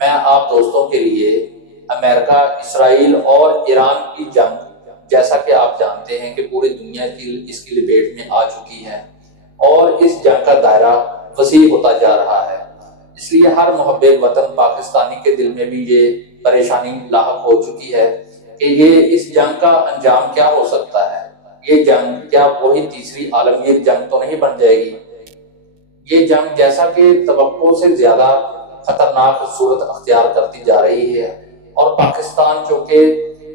میں آپ دوستوں کے لیے امریکہ، اسرائیل اور ایران کی جنگ، جیسا کہ آپ جانتے ہیں کہ پوری دنیا کی اس کی لپیٹ میں آ چکی ہے اور اس جنگ کا دائرہ وسیع ہوتا جا رہا ہے۔ اس لیے ہر محب وطن پاکستانی کے دل میں بھی یہ پریشانی لاحق ہو چکی ہے کہ یہ اس جنگ کا انجام کیا ہو سکتا ہے۔ یہ جنگ کیا وہی تیسری عالمگیر جنگ تو نہیں بن جائے گی؟ یہ جنگ جیسا کہ توقع سے زیادہ خطرناک صورت اختیار کرتی جا رہی ہے، اور پاکستان جو کہ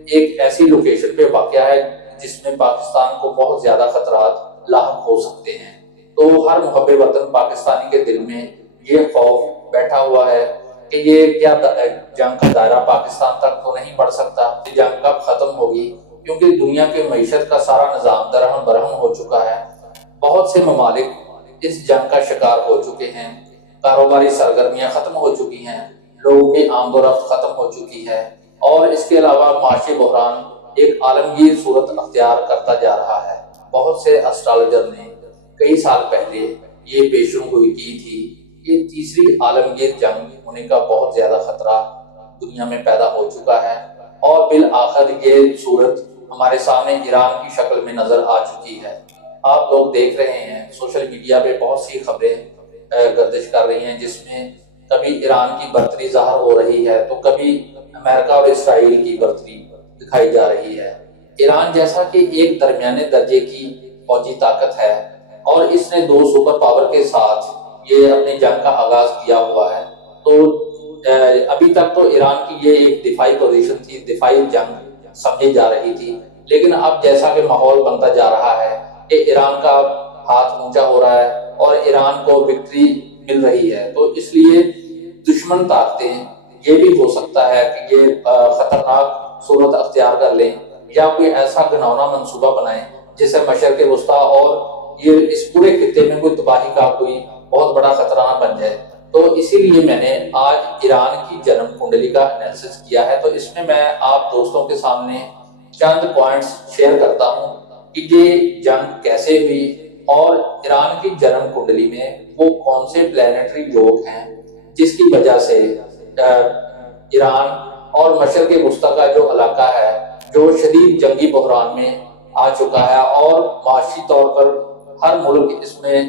ایک ایسی لوکیشن پہ واقع ہے جس میں پاکستان کو بہت زیادہ خطرات لاحق ہو سکتے ہیں، تو ہر محب وطن پاکستانی کے دل میں یہ خوف بیٹھا ہوا ہے کہ یہ کیا جنگ کا دائرہ پاکستان تک تو نہیں بڑھ سکتا؟ یہ جنگ کب ختم ہوگی؟ کیونکہ دنیا کے معیشت کا سارا نظام درہم برہم ہو چکا ہے۔ بہت سے ممالک اس جنگ کا شکار ہو چکے ہیں، کاروباری سرگرمیاں ختم ہو چکی ہیں، لوگوں کی آمد و رفت ختم ہو چکی ہے، اور اس کے علاوہ معاشی بحران ایک عالمگیر صورت اختیار کرتا جا رہا ہے۔ بہت سے اسٹرالوجر نے کئی سال پہلے یہ پیشن گوئی کی تھی کہ تیسری عالمگیر جنگ ہونے کا بہت زیادہ خطرہ دنیا میں پیدا ہو چکا ہے، اور بالآخر یہ صورت ہمارے سامنے ایران کی شکل میں نظر آ چکی ہے۔ آپ لوگ دیکھ رہے ہیں سوشل میڈیا پہ بہت سی خبریں گردش کر رہی ہیں، جس میں کبھی ایران کی برتری ظاہر ہو رہی ہے تو کبھی امریکہ اور اسرائیل کی برتری دکھائی جا رہی ہے۔ ایران جیسا کہ ایک درمیانے درجے کی فوجی طاقت ہے، اور اس نے دو سپر پاور کے ساتھ یہ اپنی جنگ کا آغاز کیا ہوا ہے، تو ابھی تک تو ایران کی یہ ایک دفاعی پوزیشن تھی، دفاعی جنگ سمجھی جا رہی تھی، لیکن اب جیسا کہ ماحول بنتا جا رہا ہے کہ ایران کا ہاتھ اونچا ہو رہا ہے اور ایران کو وکٹری مل رہی ہے، تو اس لیے دشمن طاقتیں یہ بھی ہو سکتا ہے کہ یہ خطرناک صورت اختیار کر لیں یا کوئی ایسا گھناؤنا منصوبہ بنائیں جسے مشرق وسطیٰ اور یہ اس پورے خطے میں کوئی تباہی کا کوئی بہت بڑا خطرہ نہ بن جائے۔ تو اسی لیے میں نے آج ایران کی جنم کنڈلی کا انالیسس کیا ہے، تو اس میں آپ دوستوں کے سامنے چند پوائنٹس شیئر کرتا ہوں کہ یہ جنگ کیسے ہوئی، اور ایران کی جنم کنڈلی میں وہ کون سے پلانیٹری یوگ ہیں جس کی وجہ سے ایران اور مشرق وسطیٰ کا جو علاقہ ہے جو شدید جنگی بحران میں آ چکا ہے، اور معاشی طور پر ہر ملک اس میں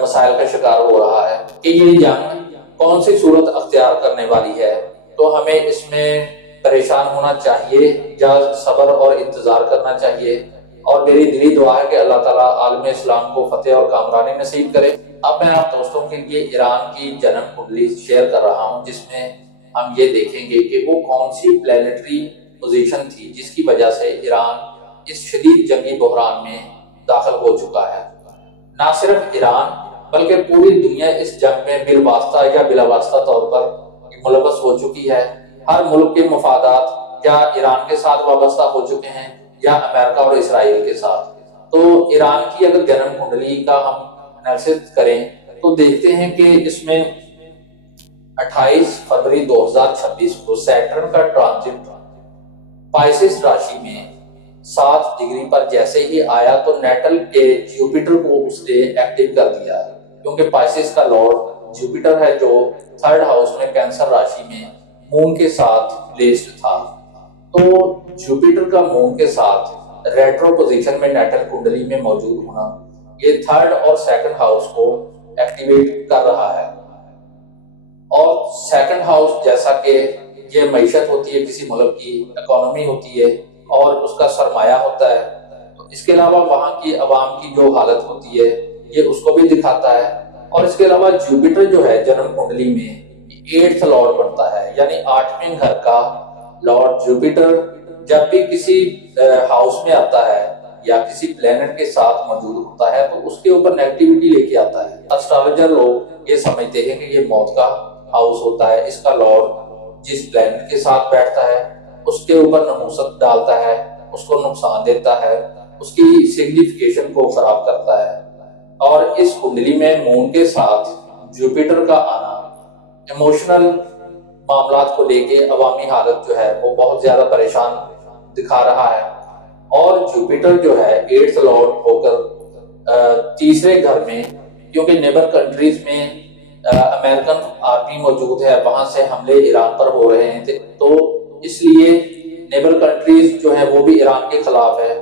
مسائل کا شکار ہو رہا ہے کہ یہ جنگ کون سی صورت اختیار کرنے والی ہے۔ تو ہمیں اس میں پریشان ہونا چاہیے یا صبر اور انتظار کرنا چاہیے، اور میری دلی دعا ہے کہ اللہ تعالیٰ عالم اسلام کو فتح اور کامرانی نصیب کرے۔ اب میں آپ دوستوں کے لیے ایران کی جنم کنڈلی شیئر کر رہا ہوں، جس میں ہم یہ دیکھیں گے کہ وہ کون سی پلانیٹری پوزیشن تھی جس کی وجہ سے ایران اس شدید جنگی بحران میں داخل ہو چکا ہے۔ نہ صرف ایران بلکہ پوری دنیا اس جنگ میں بالواسطہ یا بلا واسطہ طور پر ملوث ہو چکی ہے۔ ہر ملک کے مفادات یا ایران کے ساتھ وابستہ ہو چکے ہیں یا امریکہ اور اسرائیل کے ساتھ۔ تو ایران کی اگر جنم کنڈلی کا ہم انالیسس کریں تو دیکھتے ہیں کہ اس میں 28 فروری 2026 کو سیٹرن کا ٹرانزٹ پائسس راشی میں 7 ڈگری پر جیسے ہی آیا تو نیٹل کے جوپیٹر کو اس نے ایکٹیو کر دیا، کیونکہ پائسس کا لارڈ جوپیٹر ہے جو 3rd ہاؤس میں کینسر راشی میں مون کے ساتھ پلیسڈ تھا۔ تو جوپیٹر کا مون کے ساتھ ریٹرو پوزیشن میں نیٹل کنڈلی میں موجود ہونا یہ 3rd اور 2nd ہاؤس کو ایکٹیویٹ کر رہا ہے، اور 2nd ہاؤس جیسا کہ یہ معیشت ہوتی ہے، کسی ملک کی اکانومی ہوتی ہے اور اس کا سرمایہ ہوتا ہے، تو اس کے علاوہ وہاں کی عوام کی جو حالت ہوتی ہے یہ اس کو بھی دکھاتا ہے۔ اور اس کے علاوہ جوپیٹر جو ہے جنم کنڈلی میں 8th لارڈ بنتا ہے، یعنی 8ویں گھر کا لارڈ جوپیٹر جب بھی کسی ہاؤس میں آتا ہے یا کسی پلینٹ کے ساتھ موجود ہوتا ہے تو اس کے اوپر نیگیٹیوٹی لے کے آتا ہے۔ اسٹرالوجر لوگ یہ سمجھتے ہیں کہ یہ موت کا ہاؤس ہوتا ہے، اس کا لارڈ جس پلینٹ کے ساتھ بیٹھتا ہے اس کے اوپر نحوست ڈالتا ہے، اس کو نقصان دیتا ہے، اس کی سگنیفیکیشن کو خراب کرتا ہے۔ اور اس کنڈلی میں مون کے ساتھ جوپیٹر کا آنا ایموشنل معاملات کو لے کے عوامی حالت جو ہے وہ بہت زیادہ پریشان دکھا رہا ہے، اور جوپیٹر جو ہے 8th لارڈ ہو کر تیسرے گھر میں، کیونکہ نیبر کنٹریز میں امریکن آرمی موجود ہے، وہاں سے حملے ایران پر ہو رہے ہیں، تو اس لیے نیبر کنٹریز جو ہے وہ بھی ایران کے خلاف ہے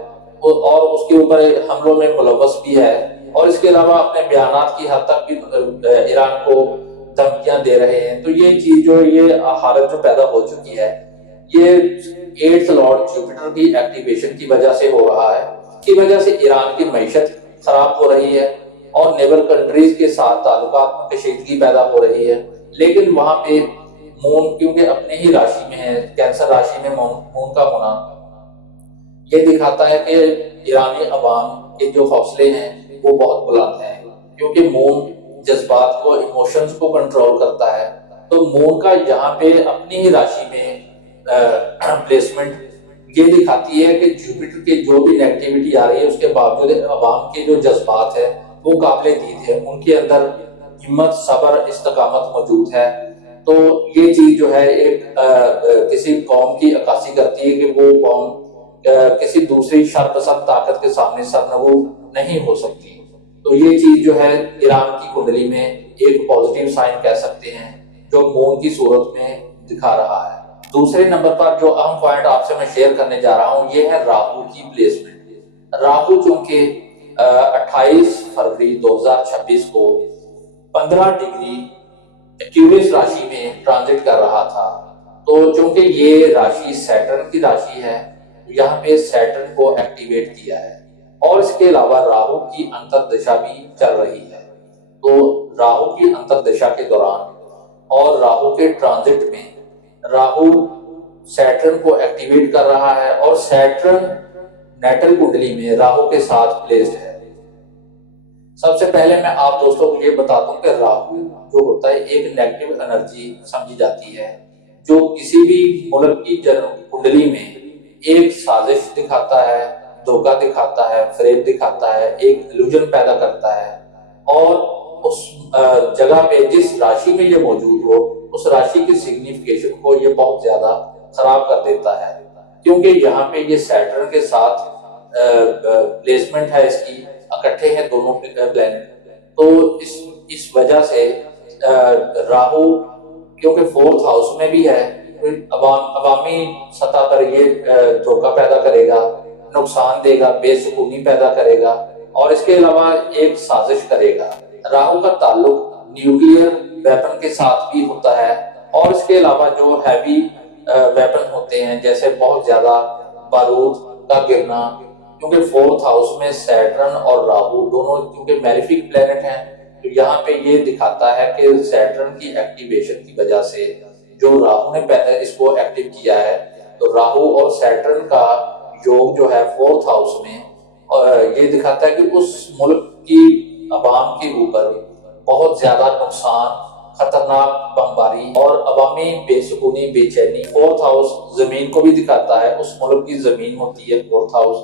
اور اس کے اوپر حملوں میں ملوث بھی ہے، اور اس کے علاوہ اپنے بیانات کی حد تک بھی ایران کو دھمکیاں دے رہے ہیں۔ تو یہ چیز جو یہ حالت جو پیدا ہو چکی ہے، یہ 8th لارڈ جوپیٹر کی ایکٹیویشن کی وجہ سے ہو رہا ہے۔ اس کی وجہ سے ایران کی معیشت خراب ہو رہی ہے اور نیبر کنٹریز کے ساتھ تعلقات میں کشیدگی پیدا ہو رہی ہے، لیکن وہاں پہ مون کیونکہ اپنے ہی راشی میں ہے، کینسر راشی میں مون کا ہونا یہ دکھاتا ہے کہ ایرانی عوام کے جو حوصلے ہیں وہ بہت بلند ہیں، کیونکہ مون جذبات کو، ایموشنز کو کنٹرول کرتا ہے۔ تو مون کا یہاں پہ اپنی ہی راشی میں پلیسمنٹ یہ دکھاتی ہے کہ جوپیٹر کے جو بھی نیگیٹیوٹی آ رہی ہے اس کے باوجود عوام کے جو جذبات ہیں وہ قابل دید ہے، ان کے اندر ہمت، صبر، استقامت موجود ہے۔ تو یہ چیز جو ہے ایک کسی قوم کی عکاسی کرتی ہے کہ وہ قوم کسی دوسری شرپسند طاقت کے سامنے سرنگو نہیں ہو سکتی۔ تو یہ چیز جو ہے ایران کی کنڈلی میں ایک پازیٹیو سائن کہہ سکتے ہیں جو مون کی صورت میں دکھا رہا ہے۔ دوسرے نمبر پر جو اہم پوائنٹ آپ سے میں شیئر کرنے جا رہا ہوں یہ ہے راہو کی پلیسمنٹ۔ راہو چونکہ 28 فروری 2026 کو 15 ڈگری ایکویریس راشی میں ٹرانزٹ کر رہا تھا، تو چونکہ یہ راشی سیٹرن کی راشی ہے، یہاں پہ سیٹرن کو ایکٹیویٹ کیا ہے، اور اس کے علاوہ راہو کی انتردشا بھی چل رہی ہے۔ تو راہو کی انتردشا کے دوران اور راہو کے ٹرانزٹ میں راہو سیٹرن کو ایکٹیویٹ کر رہا ہے، اور سیٹرن نیٹل کنڈلی میں راہو کے ساتھ پلیسڈ ہے۔ سب سے پہلے میں آپ دوستوں کو یہ بتا دوں کہ راہو جو ہوتا ہے ایک نیگیٹو انرجی سمجھی جاتی ہے، جو کسی بھی ملک کی کنڈلی میں ایک سازش دکھاتا ہے، دھوکہ دکھاتا ہے، فریب دکھاتا ہے، ایک illusion پیدا کرتا ہے، اور اس جگہ پہ جس راشی میں یہ موجود ہو اس راشی کی سگنیفیکیشن کو یہ بہت زیادہ خراب کر دیتا ہے، کیونکہ یہاں پہ یہ سیٹرن کے ساتھ پلیسمنٹ ہے، اس کی اکٹھے ہیں دونوں پلینٹ۔ تو اس وجہ سے راہو کیونکہ 4th ہاؤس میں بھی ہے، عوامی سطح پر یہ دھوکہ پیدا کرے گا، نقصان دے گا، بے سکونی پیدا کرے گا، اور اس کے علاوہ ایک سازش کرے گا۔ راہو کا تعلق نیوکلیئر ویپن کے ساتھ بھی ہوتا ہے، اور اس کے علاوہ جو ہیوی ویپن ہوتے ہیں جیسے بہت زیادہ بارود کا گرنا، کیونکہ 4th ہاؤس میں سیٹرن اور راہو دونوں کیونکہ میلیفک پلینٹ ہیں، تو یہاں پہ یہ دکھاتا ہے کہ سیٹرن کی ایکٹیویشن کی وجہ سے جو راہو نے اس کو ایکٹیو کیا ہے، تو راہو اور سیٹرن کا یوگ جو ہے 4th ہاؤس میں یہ دکھاتا ہے کہ اس ملک کی عوام کے اوپر بہت زیادہ نقصان، خطرناک بمباری اور عوامی بے سکونی، بے چینی۔ 4th ہاؤس زمین کو بھی دکھاتا ہے، اس ملک کی زمین ہوتی ہے 4th ہاؤس،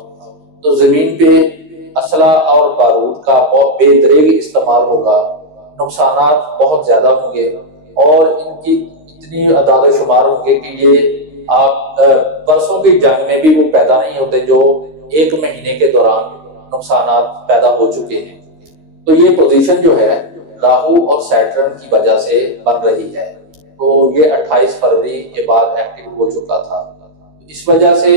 تو زمین پہ اسلحہ اور بارود کا بہت بے دریغ استعمال ہوگا، نقصانات بہت زیادہ ہوں گے، اور ان کی اتنی اعداد و شمار ہوں گے کہ یہ آپ برسوں کی جنگ میں بھی وہ پیدا نہیں ہوتے جو 1 مہینے کے دوران نقصانات پیدا ہو چکے ہیں۔ تو یہ پوزیشن جو ہے راہو اور سیٹرن کی وجہ سے بن رہی ہے، تو یہ 28 فروری کے بعد ایکٹیو ہو چکا تھا۔ اس وجہ سے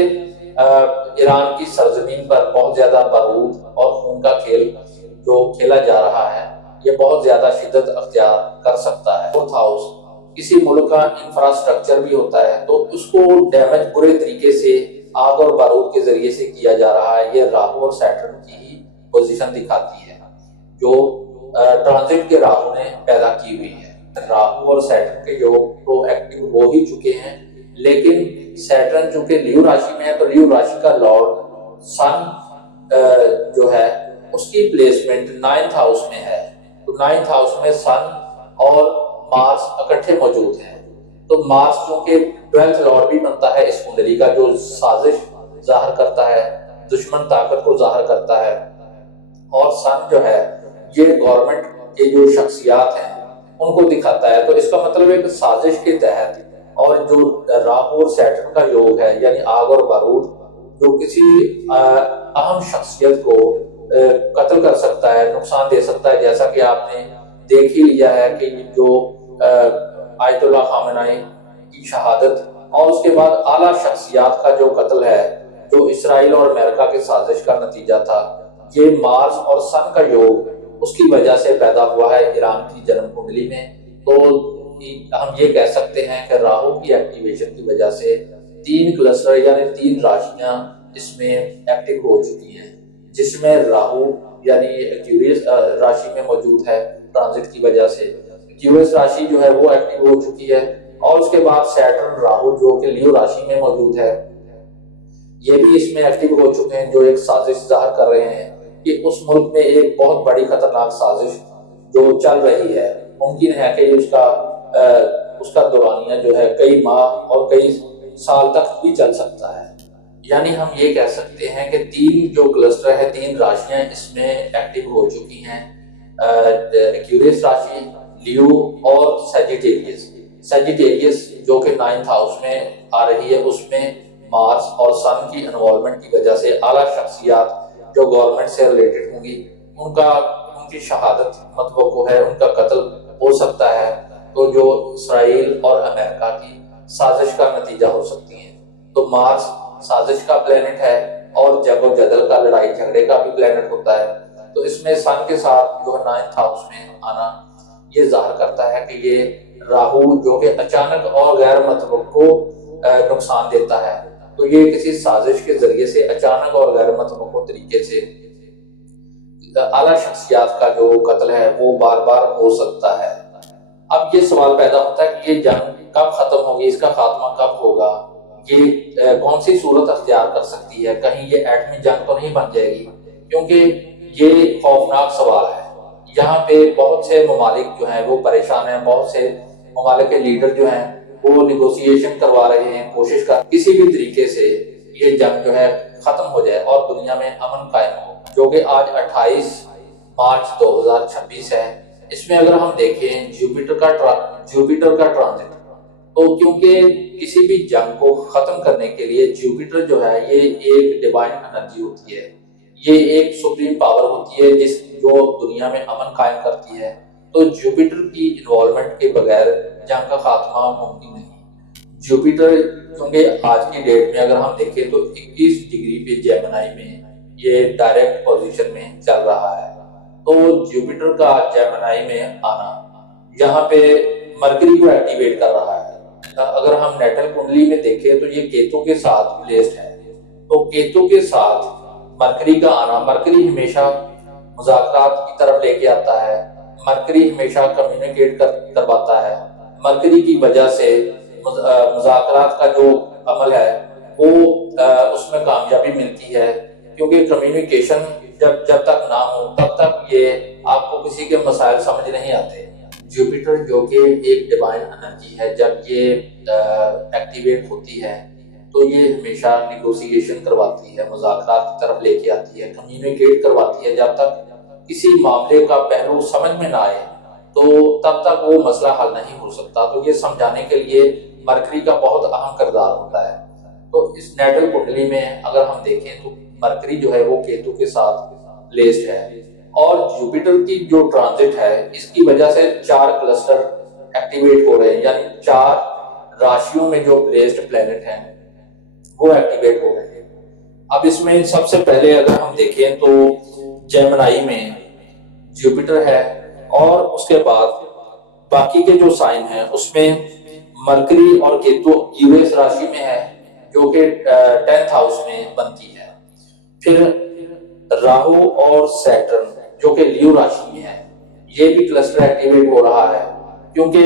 ایران کی سرزمین پر بہت زیادہ بارود اور خون کا کھیل جو کھیلا جا رہا ہے یہ بہت زیادہ شدت اختیار کر سکتا ہے۔ 4th ہاؤس کسی ملک کا انفراسٹرکچر بھی ہوتا ہے، تو اس کو ڈیمیج برے طریقے سے آگ اور بارود کے ذریعے سے کیا جا رہا ہے۔ یہ راہو اور سیٹرن کی ہی پوزیشن دکھاتی ہے جو ٹرانزٹ کے راہو نے پیدا کی ہوئی ہے۔ راہو اور سیٹرن کے جو تو ایکٹیو ہو ہی چکے ہیں، لیکن سیٹرن چونکہ لیو راشی میں ہے، تو لیو راشی کا لارڈ سن جو ہے اس کی پلیسمنٹ 9th ہاؤس میں ہے، تو 9th ہاؤس میں سن اور مارس اکٹھے موجود ہیں۔ تو مارس چونکہ 12th لارڈ بھی بنتا ہے اس کنڈلی کا، جو سازش ظاہر کرتا ہے، دشمن طاقت کو ظاہر کرتا ہے، اور سن جو ہے یہ گورنمنٹ کے جو شخصیات ہیں ان کو دکھاتا ہے۔ تو اس کا مطلب ہے کہ سازش کے تحت، اور جو راہو اور سیٹرن کا یوگ ہے یعنی آگ اور بارود جو کسی اہم شخصیت کو قتل کر سکتا ہے، نقصان دے سکتا ہے، جیسا کہ آپ نے دیکھ ہی لیا ہے کہ جو آیت اللہ خامنائی کی شہادت اور اس کے بعد اعلیٰ شخصیات کا جو قتل ہے، جو اسرائیل اور امریکہ کی سازش کا نتیجہ تھا، یہ مارس اور سن کا یوگ اس کی وجہ سے پیدا ہوا ہے ایران کی جنم کنڈلی میں۔ تو ہم یہ کہہ سکتے ہیں کہ راہو کی ایکٹیویشن کی وجہ سے 3 کلسٹر یعنی 3 راشیاں اس میں ایکٹیو ہو چکی ہیں، جس میں راہو یعنی ایکیوریس راشی میں موجود ہے ٹرانزٹ کی وجہ سے، ایکیوریس راشی جو ہے وہ ایکٹیو ہو چکی ہے، اور اس کے بعد سیٹرن راہو جو کہ لیو راشی میں موجود ہے یہ بھی اس میں ایکٹیو ہو چکے ہیں، جو ایک سازش ظاہر کر رہے ہیں کہ اس ملک میں ایک بہت بڑی خطرناک سازش جو چل رہی ہے، ممکن ہے کہ اس کا دورانیہ جو ہے کئی ماہ اور کئی سال تک بھی چل سکتا ہے۔ یعنی ہم یہ کہہ سکتے ہیں کہ 3 جو کلسٹر ہے، 3 راشیاں اس میں ایکٹیو ہو چکی ہیں، ایکیوریس راشی، لیو اور سیجیٹیریس۔ سیجیٹیریس جو کہ 9th ہاؤس میں آ رہی ہے، اس میں مارس اور سن کی انوالومنٹ کی وجہ سے اعلیٰ شخصیات جو گورنمنٹ سے ریلیٹڈ ہوں گی ان کی شہادت متوقع ہے، ان کا قتل ہو سکتا ہے، تو جو اسرائیل اور امریکہ کی سازش کا نتیجہ ہو سکتی ہیں۔ تو مارس سازش کا پلینٹ ہے اور جنگ و جدل کا، لڑائی جھگڑے کا بھی پلینٹ ہوتا ہے، تو اس میں سن کے ساتھ جو 9th ہاؤس میں آنا یہ ظاہر کرتا ہے کہ یہ راہو جو کہ اچانک اور غیر متوقع نقصان دیتا ہے، تو یہ کسی سازش کے ذریعے سے اچانک اور غیر متوقع طریقے سے اعلیٰ شخصیات کا جو قتل ہے وہ بار بار ہو سکتا ہے۔ اب یہ سوال پیدا ہوتا ہے کہ یہ جنگ کب ختم ہوگی، اس کا خاتمہ کب ہوگا، یہ کون سی صورت اختیار کر سکتی ہے، کہیں یہ ایٹمی جنگ تو نہیں بن جائے گی، کیونکہ یہ خوفناک سوال ہے۔ یہاں پہ بہت سے ممالک جو ہیں وہ پریشان ہیں، بہت سے ممالک کے لیڈر جو ہیں وہ نیگوسیشن کروا رہے ہیں، کوشش کر کسی بھی طریقے سے یہ جنگ جو ہے ختم ہو جائے اور دنیا میں امن قائم ہو، جو کہ آج 28 مارچ 2026 ہے۔ اس میں اگر ہم دیکھیں جوپیٹر کا ٹرانزٹ، تو کیونکہ کسی بھی جنگ کو ختم کرنے کے لیے جوپیٹر جو ہے یہ ایک ڈیوائن انرجی ہوتی ہے، یہ ایک سپریم پاور ہوتی ہے جو دنیا میں امن قائم کرتی ہے، تو جوپیٹر کی انوالومنٹ کے بغیر جنگ کا خاتمہ ممکن نہیں۔ جوپیٹر کیونکہ آج کی ڈیٹ میں اگر ہم دیکھیں تو 21 ڈگری پہ جیمنائی میں یہ ڈائریکٹ پوزیشن میں چل رہا ہے، تو جوپیٹر کا جیمنائی میں آنا یہاں پہ مرکری کو ایکٹیویٹ کر رہا ہے۔ اگر ہم نیٹل کنڈلی میں دیکھیں تو یہ کیتو کے ساتھ پلیسڈ ہے، تو کیتو کے ساتھ مرکری کا آنا، مرکری ہمیشہ مذاکرات کی طرف لے کے آتا ہے، مرکری ہمیشہ کمیونیکیٹ کرواتا ہے، مرکری کی وجہ سے مذاکرات کا جو عمل ہے وہ اس میں کامیابی ملتی ہے، کیونکہ کمیونیکیشن جب تک نہ ہو تب تک یہ آپ کو کسی کے مسائل سمجھ نہیں آتے۔ جوپیٹر جو کہ ایک ڈیوائن انرجی ہے، جب یہ ایکٹیویٹ ہوتی ہے تو یہ ہمیشہ نیگوسیشن کرواتی ہے، مذاکرات کی طرف لے کے آتی ہے، کمیونیکیٹ کرواتی ہے، جب تک کسی معاملے کا پہلو سمجھ میں نہ آئے تو تب تک وہ مسئلہ حل نہیں ہو سکتا، تو یہ سمجھانے کے لیے مرکری کا بہت اہم کردار ہوتا ہے۔ تو اس نیٹل کنڈلی میں اگر ہم دیکھیں تو مرکری جو ہے وہ کیتو کے ساتھ پلیسڈ ہے، اور جوپیٹر کی جو ٹرانزٹ ہے اس کی وجہ سے 4 کلسٹر ایکٹیویٹ ہو رہے ہیں، یعنی 4 راشیوں میں جو پلیسڈ پلینٹ ہیں وہ ایکٹیویٹ ہو رہے ہیں۔ اب اس میں سب سے پہلے اگر ہم دیکھیں تو جیمنائی میں جوپیٹر ہے، اور اس کے بعد باقی کے جو سائن ہیں اس میں مرکری اور کیتو ایکویریس راشی میں ہے جو کہ 10th ہاؤس میں بنتی ہے، پھر راہو اور سیٹرن جو کہ لیو راشی میں ہے، یہ بھی کلسٹر ایکٹیویٹ ہو رہا ہے، کیونکہ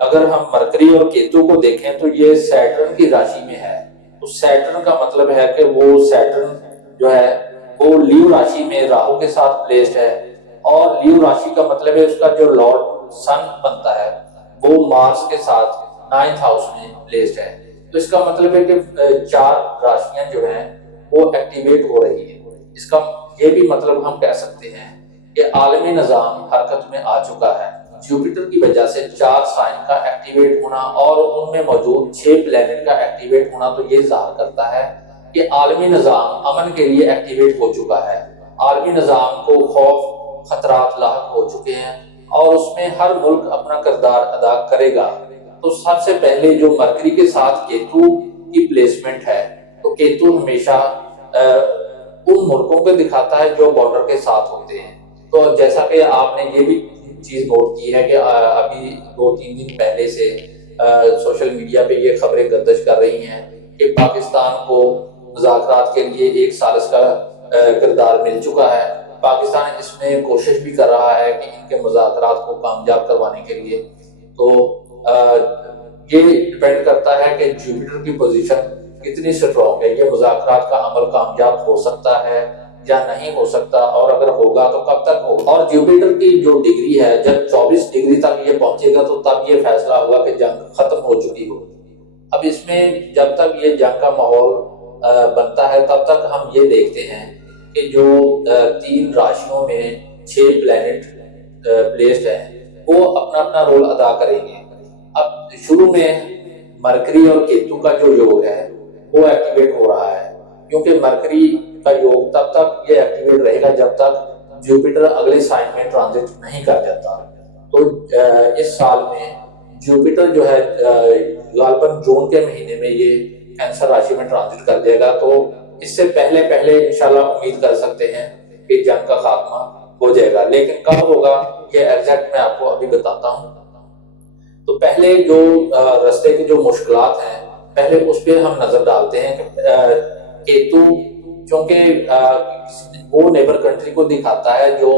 اگر ہم مرکری اور کیتو کو دیکھیں تو یہ سیٹرن کی راشی میں ہے، تو سیٹرن کا مطلب ہے کہ وہ سیٹرن جو ہے وہ لیو راشی میں راہو کے ساتھ پلیسڈ ہے، اور لیو راشی کا مطلب ہے اس کا جو لارڈ سن بنتا ہے وہ مارس کے ساتھ 9th ہاؤس میں پلیسڈ ہے، تو اس کا مطلب ہے کہ 4 راشیاں جو ہیں وہ ایکٹیویٹ ہو رہی ہیں۔ اس کا یہ بھی مطلب ہم کہہ سکتے ہیں کہ عالمی نظام حرکت میں آ چکا ہے۔ جوپیٹر کی وجہ سے 4 سائن کا ایکٹیویٹ ہونا اور ان میں موجود 6 پلینٹ کا ایکٹیویٹ ہونا تو یہ ظاہر کرتا ہے کہ عالمی نظام امن کے لیے ایکٹیویٹ ہو چکا ہے، عالمی نظام کو خوف خطرات لاحق ہو چکے ہیں اور اس میں ہر ملک اپنا کردار ادا کرے گا۔ تو سب سے پہلے جو مرکری کے ساتھ کیتو کی پلیسمنٹ ہے، تو کیتو ہمیشہ ان ملکوں کو دکھاتا ہے جو بارڈر کے ساتھ ہوتے ہیں۔ تو جیسا کہ آپ نے یہ بھی چیز نوٹ کی ہے کہ ابھی 2-3 دن پہلے سے سوشل میڈیا پہ یہ خبریں گردش کر رہی ہیں کہ پاکستان کو مذاکرات کے لیے 1 سال کا کردار مل چکا ہے۔ پاکستان اس میں کوشش بھی کر رہا ہے کہ ان کے مذاکرات کو کامیاب کروانے کے لیے۔ تو یہ ڈیپینڈ کرتا ہے کہ جوپیٹر کی پوزیشن کتنی سٹرونگ ہے، یہ مذاکرات کا عمل کامیاب ہو سکتا ہے یا نہیں ہو سکتا، اور اگر ہوگا تو کب تک ہوگا۔ اور جوپیٹر کی جو ڈگری ہے، جب 24 ڈگری تک یہ پہنچے گا تو تب یہ فیصلہ ہوگا کہ جنگ ختم ہو چکی ہو۔ اب اس میں جب تک یہ جنگ کا ماحول بنتا ہے تب تک ہم یہ دیکھتے ہیں کہ جو 3 راشیوں میں 6 پلینٹ پلیسڈ ہیں وہ اپنا اپنا رول ادا کریں گے۔ اب شروع میں مرکری اور کیتو کا جو یوگ ہے وہ ایکٹیویٹ ہو رہا ہے، کیونکہ مرکری کا یوگ تب تک یہ ایکٹیویٹ رہے گا جب تک جوپیٹر اگلے سائن میں ٹرانزٹ نہیں کر جاتا۔ تو اس سال میں جوپیٹر جو ہے غالباً جون کے مہینے میں یہ کینسر راشی میں ٹرانزٹ کر دے گا، تو اس سے پہلے انشاءاللہ امید کر سکتے ہیں کہ جنگ کا خاتمہ ہو جائے گا۔ لیکن کب ہوگا یہ ایگزیکٹ میں آپ کو ابھی بتاتا ہوں۔ تو پہلے جو رستے کی جو مشکلات ہیں پہلے اس پہ ہم نظر ڈالتے ہیں کہ کیتو چونکہ وہ نیبر کنٹری کو دکھاتا ہے جو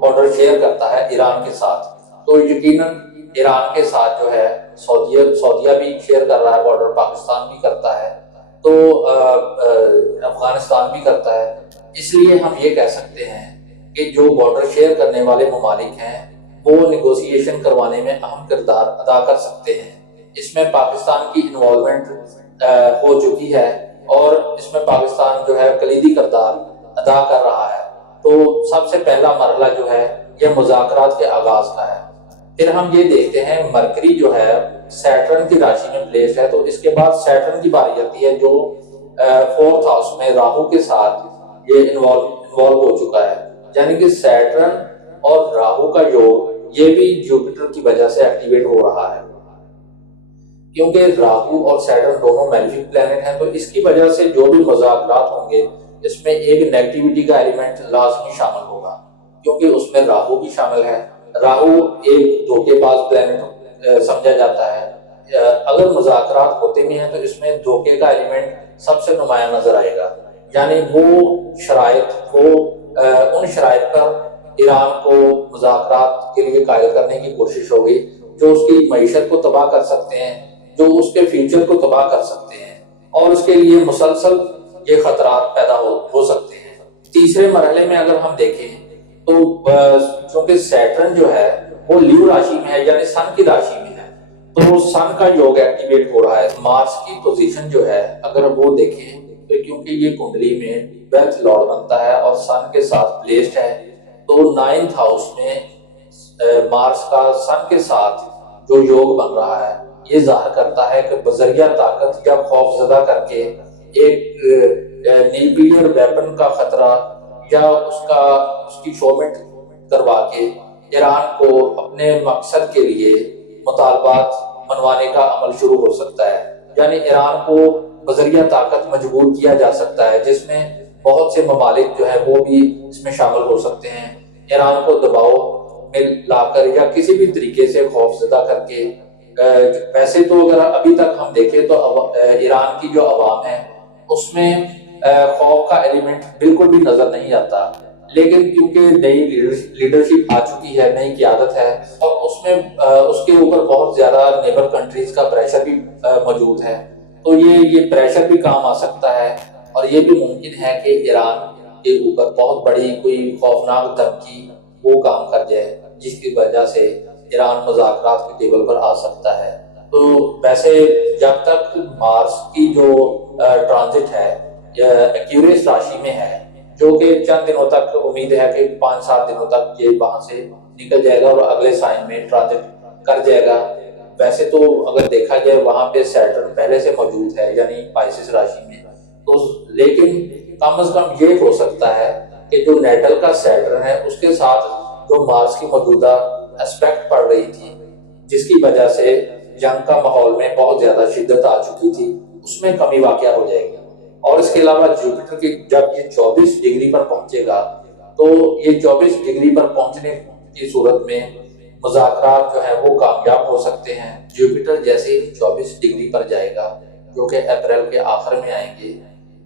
بارڈر شیئر کرتا ہے ایران کے ساتھ، تو یقیناً ایران کے ساتھ جو ہے سعودیہ بھی شیئر کر رہا ہے بارڈر، پاکستان بھی کرتا ہے، تو افغانستان بھی کرتا ہے۔ اس لیے ہم یہ کہہ سکتے ہیں کہ جو بارڈر شیئر کرنے والے ممالک ہیں وہ نیگوسیشن کروانے میں اہم کردار ادا کر سکتے ہیں۔ اس میں پاکستان کی انوالومنٹ ہو چکی ہے اور اس میں پاکستان جو ہے کلیدی کردار ادا کر رہا ہے۔ تو سب سے پہلا مرحلہ جو ہے یہ مذاکرات کے آغاز کا ہے۔ پھر ہم یہ دیکھتے ہیں مرکری جو ہے سیٹرن کی راشی میں پلیس ہے، تو اس کے بعد سیٹرن کی باری آتی ہے جو 4th ہاؤس میں راہو کے ساتھ یہ انوالو ہو چکا ہے، یعنی کہ سیٹرن اور راہو کا یوگ یہ بھی جوپیٹر کی وجہ سے ایکٹیویٹ ہو رہا ہے، کیونکہ راہو اور سیٹرن دونوں میلیفک پلینٹ ہیں، تو اس کی وجہ سے جو بھی مذاکرات ہوں گے اس میں ایک نیگیٹیوٹی کا ایلیمنٹ لازمی شامل ہوگا، کیونکہ اس میں راہو بھی شامل ہے۔ راہو ایک دھوکے باز پلینٹ سمجھا جاتا ہے، اگر مذاکرات ہوتے بھی ہیں تو اس میں دھوکے کا ایلیمنٹ سب سے نمایاں نظر آئے گا، یعنی وہ شرائط ان شرائط پر ایران کو مذاکرات کے لیے قائل کرنے کی کوشش ہوگی جو اس کی معیشت کو تباہ کر سکتے ہیں، جو اس کے فیوچر کو تباہ کر سکتے ہیں، اور اس کے لیے مسلسل یہ خطرات پیدا ہو سکتے ہیں۔ تیسرے مرحلے میں اگر ہم دیکھیں تو چونکہ سیٹرن جو ہے وہ لیو راشی میں ہے، یعنی سن کی راشی میں ہے، تو سن کا یوگ ایکٹیویٹ ہو رہا ہے۔ مارس کی پوزیشن جو ہے اگر وہ دیکھیں تو کیونکہ یہ کنڈلی میں 12th لارڈ بنتا ہے اور سن کے ساتھ پلیسڈ ہے، تو 9th ہاؤس میں مارس کا سن کے ساتھ جو یوگ بن رہا ہے یہ ظاہر کرتا ہے کہ بذریعہ طاقت یا خوف زدہ کر کے ایک نیوکلیئر ویپن کا خطرہ یا اس کی شومنٹ کروا کے ایران کو اپنے مقصد کے لیے مطالبات منوانے کا عمل شروع ہو سکتا ہے، یعنی ایران کو بذریعہ طاقت مجبور کیا جا سکتا ہے، جس میں بہت سے ممالک جو ہے وہ بھی اس میں شامل ہو سکتے ہیں۔ ایران کو دباؤ میں لا کر یا کسی بھی طریقے سے خوف زدہ کر کے، ویسے تو اگر ابھی تک ہم دیکھیں تو ایران کی جو عوام ہے اس میں خوف کا ایلیمنٹ بالکل بھی نظر نہیں آتا، لیکن کیونکہ نئی لیڈرشپ آ چکی ہے، نئی قیادت ہے، اور اس میں اس کے اوپر بہت زیادہ نیبر کنٹریز کا پریشر بھی موجود ہے، تو یہ پریشر بھی کام آ سکتا ہے، اور یہ بھی ممکن ہے کہ ایران کے اوپر بہت بڑی کوئی خوفناک دھمکی وہ کام کر جائے جس کی وجہ سے ایران مذاکرات کی ٹیبل پر آ سکتا ہے۔ تو ویسے جب تک مارس کی جو ٹرانزٹ ہے ایکیوریس راشی میں ہے، جو کہ چند دنوں تک امید ہے کہ 5-7 دنوں تک یہ وہاں سے نکل جائے گا اور اگلے سائن میں ٹرانزٹ کر جائے گا۔ ویسے تو اگر دیکھا جائے وہاں پہ سیٹرن پہلے سے موجود ہے، یعنی پائسس راشی میں، تو لیکن کم از کم یہ ہو سکتا ہے کہ جو نیٹل کا سیٹرن ہے اس کے ساتھ جو مارس کی موجودہ اسپیکٹ پڑ رہی تھی، جس کی وجہ سے جنگ کا ماحول میں بہت زیادہ شدت آ چکی تھی، اس میں کمی واقع ہو جائے گی۔ اور اس کے علاوہ جوپیٹر کی جب یہ 24 ڈگری پر پہنچے گا تو یہ 24 ڈگری پر پہنچنے کی صورت میں مذاکرات جو ہے وہ کامیاب ہو سکتے ہیں۔ جوپیٹر جیسے ہی 24 ڈگری پر جائے گا، جو کہ اپریل کے آخر میں آئیں گے،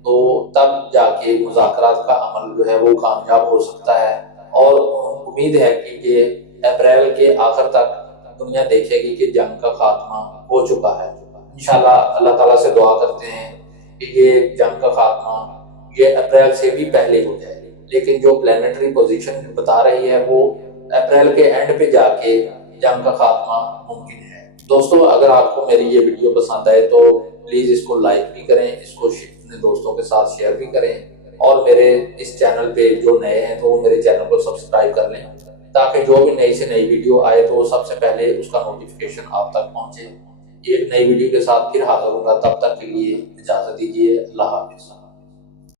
تو تب جا کے مذاکرات کا عمل جو ہے وہ کامیاب ہو سکتا ہے، اور امید ہے کہ یہ اپریل کے آخر تک دنیا دیکھے گی کہ جنگ کا خاتمہ ہو چکا ہے۔ انشاءاللہ اللہ تعالیٰ سے دعا کرتے ہیں کہ یہ جنگ کا خاتمہ یہ اپریل سے بھی پہلے ہو جائے، لیکن جو پلانیٹری پوزیشن بتا رہی ہے وہ اپریل کے اینڈ پہ جا کے جنگ کا خاتمہ ممکن ہے۔ دوستو، اگر آپ کو میری یہ ویڈیو پسند آئے تو پلیز اس کو لائک بھی کریں، اس کو اپنے دوستوں کے ساتھ شیئر بھی کریں، اور میرے اس چینل پہ جو نئے ہیں تو وہ میرے چینل کو سبسکرائب کر لیں، تاکہ جو بھی نئی سے نئی ویڈیو آئے تو سب سے پہلے اس کا نوٹیفیکیشن آپ تک پہنچے۔ ایک نئی ویڈیو کے ساتھ پھر حاضر ہوں گا، تب تک کے لیے اجازت دیجیے۔ اللہ حافظ۔